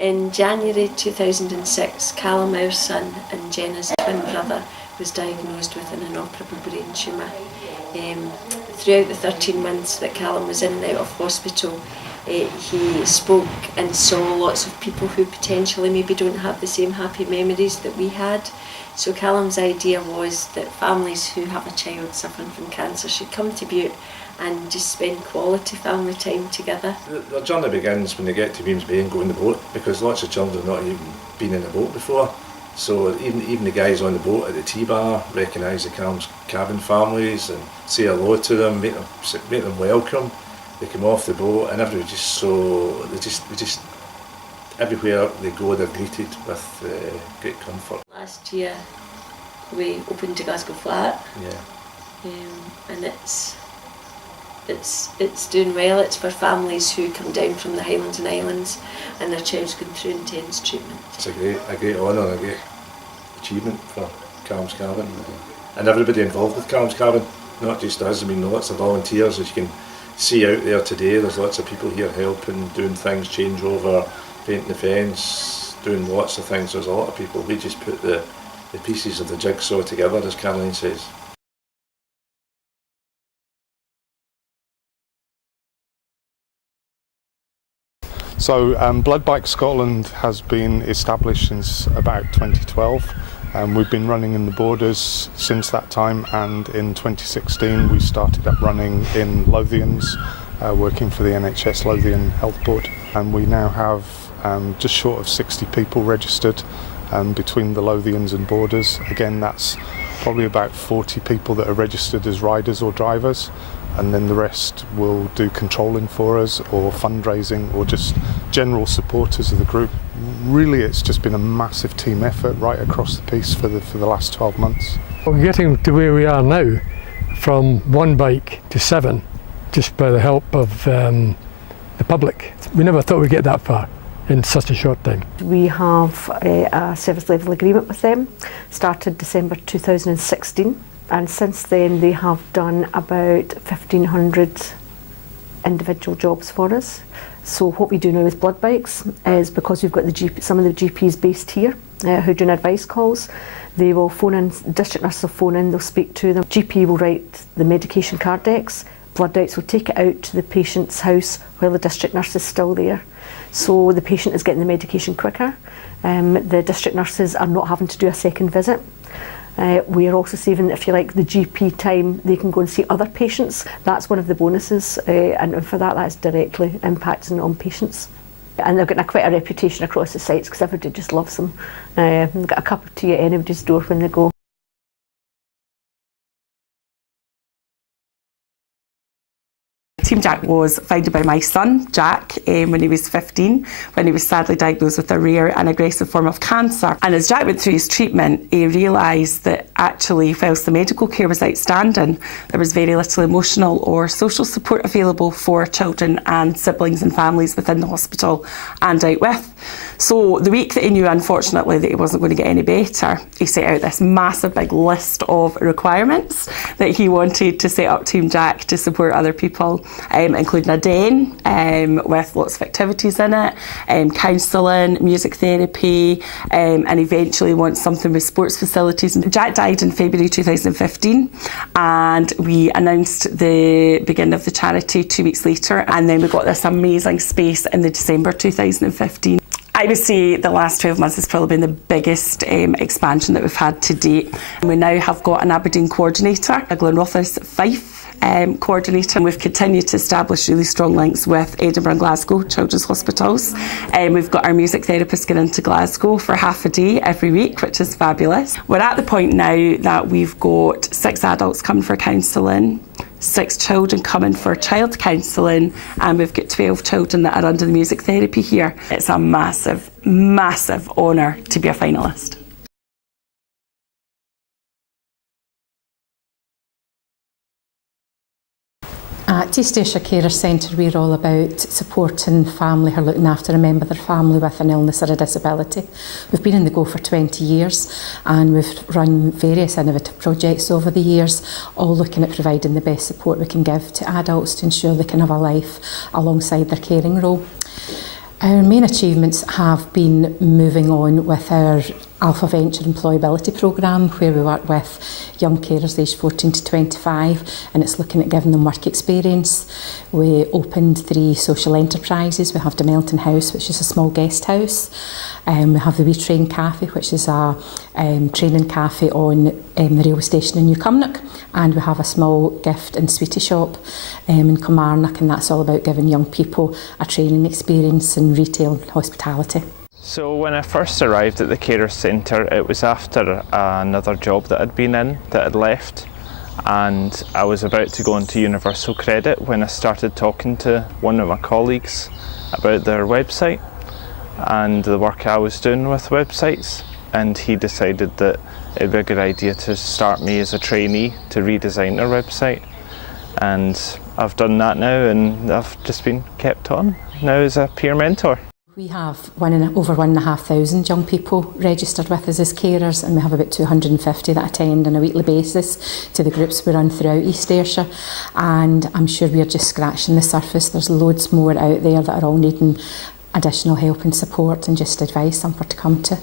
In January 2006, Callum, our son, and Jenna's twin brother was diagnosed with an inoperable brain tumour. Throughout the 13 months that Callum was in and out of hospital, he spoke and saw lots of people who potentially maybe don't have the same happy memories that we had. So Callum's idea was that families who have a child suffering from cancer should come to Bute and just spend quality family time together. The journey begins when they get to Weems Bay and go on the boat, because lots of children have not even been in a boat before. So even the guys on the boat at the tea bar recognise the Callum's Cabin families and say hello to them, make them welcome. They come off the boat and everybody just everywhere they go they're greeted with great comfort. Last year we opened the Glasgow Flat, yeah. And it's doing well. It's for families who come down from the Highlands and Islands and their child's going through intense treatment. It's a great honour and a great achievement for Callum's Cabin and everybody involved with Callum's Cabin, not just us. I mean, lots of volunteers, as you can see out there today. There's lots of people here helping, doing things, changeover, painting the fence, doing lots of things. There's a lot of people. We just put the pieces of the jigsaw together, as Caroline says. So Blood Bike Scotland has been established since about 2012. We've been running in the borders since that time, and in 2016 we started up running in Lothians, working for the NHS Lothian Health Board, and we now have just short of 60 people registered between the Lothians and borders. Again, that's probably about 40 people that are registered as riders or drivers, and then the rest will do controlling for us or fundraising or just general supporters of the group. Really, it's just been a massive team effort right across the piece for the last 12 months. We're getting to where we are now, from one bike to 7, just by the help of the public. We never thought we'd get that far in such a short time. We have a service level agreement with them, started December 2016, and since then they have done about 1,500 individual jobs for us. So what we do now with Blood Bikes is, because we've got some of the GPs based here who are doing advice calls, they will phone in, district nurses will phone in, they'll speak to them. GP will write the medication card decks, Blood Bikes will take it out to the patient's house while the district nurse is still there. So the patient is getting the medication quicker. The district nurses are not having to do a second visit. We are also saving, if you like, the GP time. They can go and see other patients. That's one of the bonuses, and for that's directly impacting on patients. And they've got quite a reputation across the sites because everybody just loves them. They've got a cup of tea at anybody's door when they go. Team Jack was founded by my son, Jack, when he was 15, when he was sadly diagnosed with a rare and aggressive form of cancer. And as Jack went through his treatment, he realised that actually, whilst the medical care was outstanding, there was very little emotional or social support available for children and siblings and families within the hospital and out with. So the week that he knew, unfortunately, that he wasn't going to get any better, he set out this massive big list of requirements that he wanted to set up Team Jack to support other people, including a den with lots of activities in it, counselling, music therapy, and eventually wants something with sports facilities. Jack died in February 2015, and we announced the beginning of the charity 2 weeks later, and then we got this amazing space in the December 2015. I would say the last 12 months has probably been the biggest expansion that we've had to date. We now have got an Aberdeen coordinator, a Glenrothes Fife coordinator, and we've continued to establish really strong links with Edinburgh and Glasgow Children's Hospitals. We've got our music therapist going into Glasgow for half a day every week, which is fabulous. We're at the point now that we've got 6 adults coming for counselling, 6 children coming for child counselling, and we've got 12 children that are under the music therapy here. It's a massive, massive honour to be a finalist. At East Ayrshire Carer Centre, we're all about supporting family who are looking after a member of their family with an illness or a disability. We've been in the go for 20 years and we've run various innovative projects over the years, all looking at providing the best support we can give to adults to ensure they can have a life alongside their caring role. Our main achievements have been moving on with our Alpha Venture Employability Programme, where we work with young carers aged 14 to 25, and it's looking at giving them work experience. We opened 3 social enterprises. We have the Melton House, which is a small guest house. We have the We Train Cafe, which is a training cafe on the railway station in New Cumnock, and we have a small gift and sweetie shop in Kilmarnock, and that's all about giving young people a training experience in retail and hospitality. So when I first arrived at the Carers Centre, it was after another job that I'd been in that I'd left, and I was about to go into Universal Credit when I started talking to one of my colleagues about their website and the work I was doing with websites, and he decided that it'd be a good idea to start me as a trainee to redesign their website, and I've done that now, and I've just been kept on now as a peer mentor. We have over 1,500 young people registered with us as carers, and we have about 250 that attend on a weekly basis to the groups we run throughout East Ayrshire, and I'm sure we're just scratching the surface. There's loads more out there that are all needing additional help and support and just advice, somewhere to come to.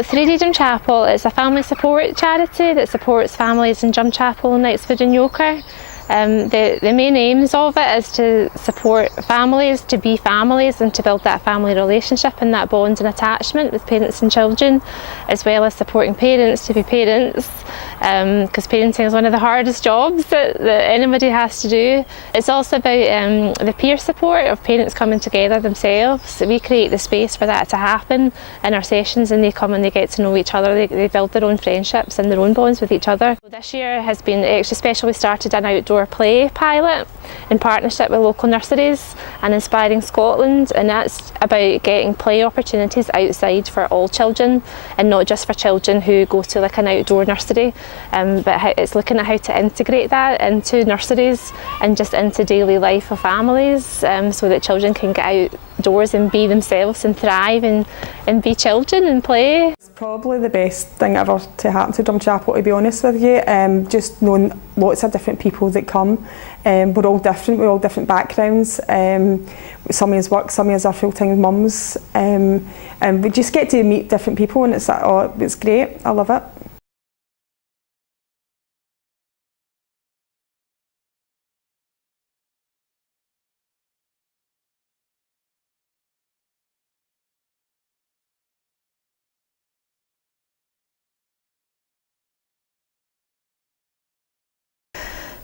Three Drum Chapel is a family support charity that supports families in Drumchapel and Knightswood and Yoker. The main aims of it is to support families to be families and to build that family relationship and that bond and attachment with parents and children, as well as supporting parents to be parents, because parenting is one of the hardest jobs that anybody has to do. It's also about the peer support of parents coming together themselves. We create the space for that to happen in our sessions, and they come and they get to know each other. They build their own friendships and their own bonds with each other. This year has been extra special. We started an outdoor play pilot in partnership with local nurseries and Inspiring Scotland, and that's about getting play opportunities outside for all children and not just for children who go to like an outdoor nursery, but it's looking at how to integrate that into nurseries and just into daily life of families, so that children can get outdoors and be themselves and thrive and be children and play. It's probably the best thing ever to happen to Drumchapel, to be honest with you. Just knowing lots of different people that come. We're all different, we're all different backgrounds. Some of us work, some of us are full-time mums, and we just get to meet different people, and it's like, oh, it's great, I love it.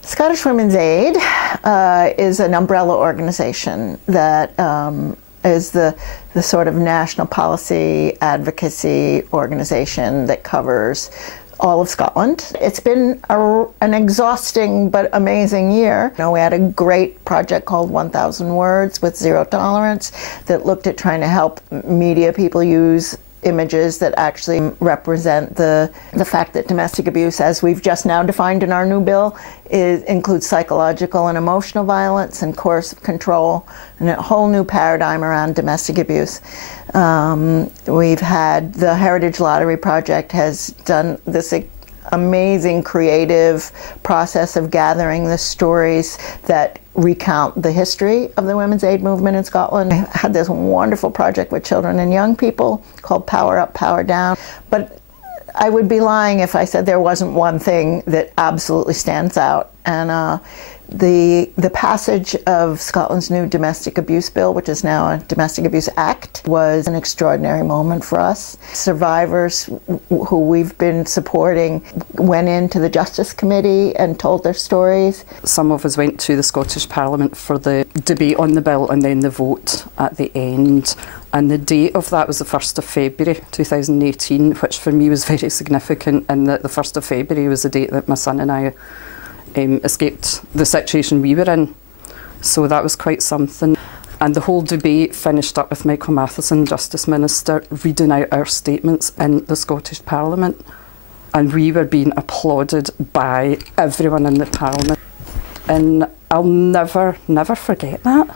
Scottish Women's Aid is an umbrella organisation that is the sort of national policy advocacy organisation that covers all of Scotland. It's been an exhausting but amazing year. You know, we had a great project called 1,000 Words with Zero Tolerance that looked at trying to help media people use images that actually represent the fact that domestic abuse, as we've just now defined in our new bill, includes psychological and emotional violence and coercive control, and a whole new paradigm around domestic abuse. We've had the Heritage Lottery Project has done this amazing creative process of gathering the stories that recount the history of the Women's Aid movement in Scotland. I had this wonderful project with children and young people called Power Up, Power Down. But I would be lying if I said there wasn't one thing that absolutely stands out. And the passage of Scotland's new domestic abuse bill, which is now a Domestic Abuse Act, was an extraordinary moment for us. Survivors who we've been supporting went into the Justice Committee and told their stories. Some of us went to the Scottish Parliament for the debate on the bill and then the vote at the end. And the date of that was the 1st of February 2018, which for me was very significant, in that the 1st of February was the date that my son and I escaped the situation we were in. So that was quite something. And the whole debate finished up with Michael Matheson, Justice Minister, reading out our statements in the Scottish Parliament. And we were being applauded by everyone in the Parliament. And I'll never, never forget that.